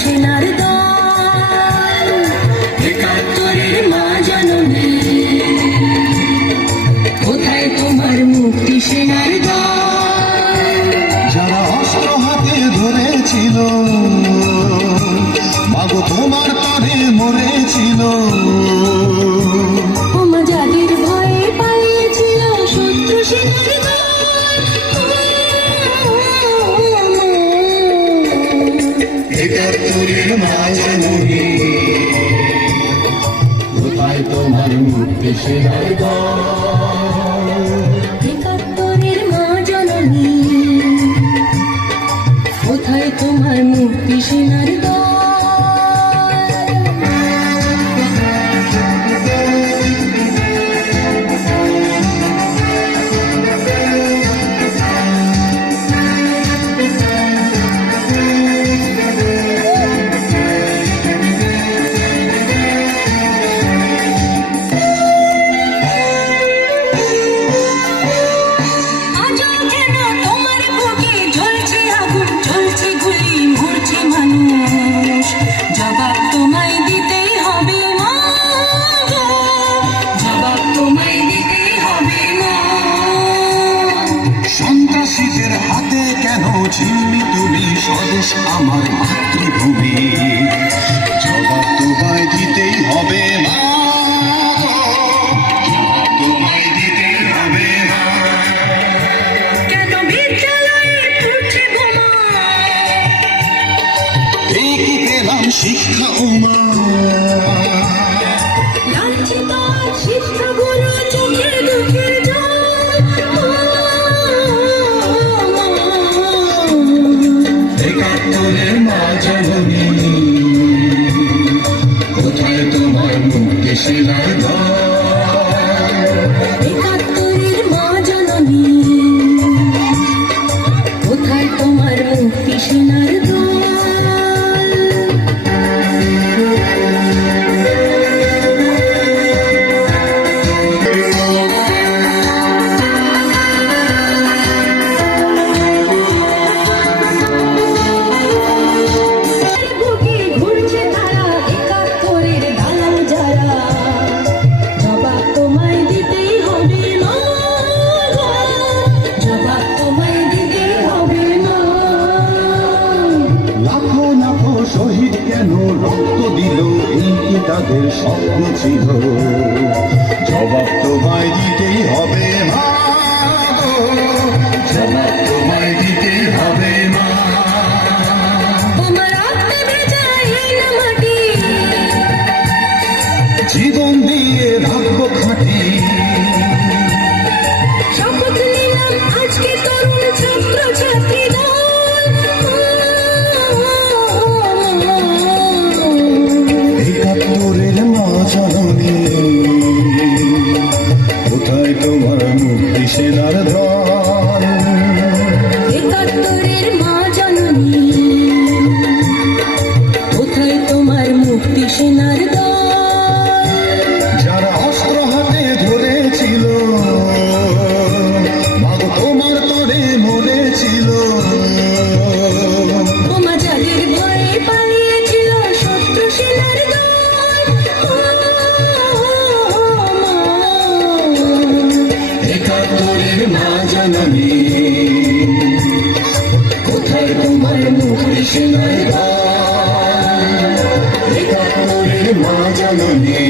সেনার দল, একাত্তরের মা জননী, কোথায় তোমার মুক্তি সেনার দল? যারা অস্ত্র হাতে ধরেছিল, মাগো তোমার তারে মরেছিল। ওমা যাদের ভয়ে পালিয়েছিল শত্রু সেনার দল, একাত্তরের মা জননী, কোথায় তোমার মুক্তি সেনার দল? একাত্তরের মা জননী, কোথায় তোমার মুক্তি সেনার দল? সন্ত্রাসীদের হাতে কেন ছিনলি তুমি স্বদেশ আমার মাতৃভূমি? জবাব তোমায় দিতেই হবে না, জবাব তোমায় দিতেই হবে না। কেন বিদ্যালয়ে ফুটছে বোমা? এই কি পেলাম শিক্ষা ওমা? লাঞ্ছিত শিক্ষাগুরু চোখে দুঃখের জল। একাত্তরের মা জননী, কোথায় তোমার মুক্তি সেনার দল? একাত্তরের মা জননী, কোথায় তোমার মুক্তি সেনার দল? শহীদ কেন রক্ত দিল, এই কি তাদের স্বপ্ন ছিল? জবাব তোমায় দিতেই হবে মা, জবাব তোমায় দিতেই হবে মা। জীবন দিয়ে রাখবো খাঁটি, শপথ নিলাম আজকে তরুণ ছাত্র ছাত্রী দল। একাত্তরের মা জননী, কোথায় তোমার মুক্তি সেনার দল? একাত্তরের মা জননী, কোথায় তোমার মুক্তি সেনার দল? যারা অস্ত্র হাতে ধরেছিল, মাগো তোমার তরে মরেছিল। ওমা যাদের ভয়ে পালিয়েছিল শত্রু সেনার দল, একাত্তরের মা জননী, কোথায় তোমার মুক্তি সেনার দল? একাত্তরের মা জননী।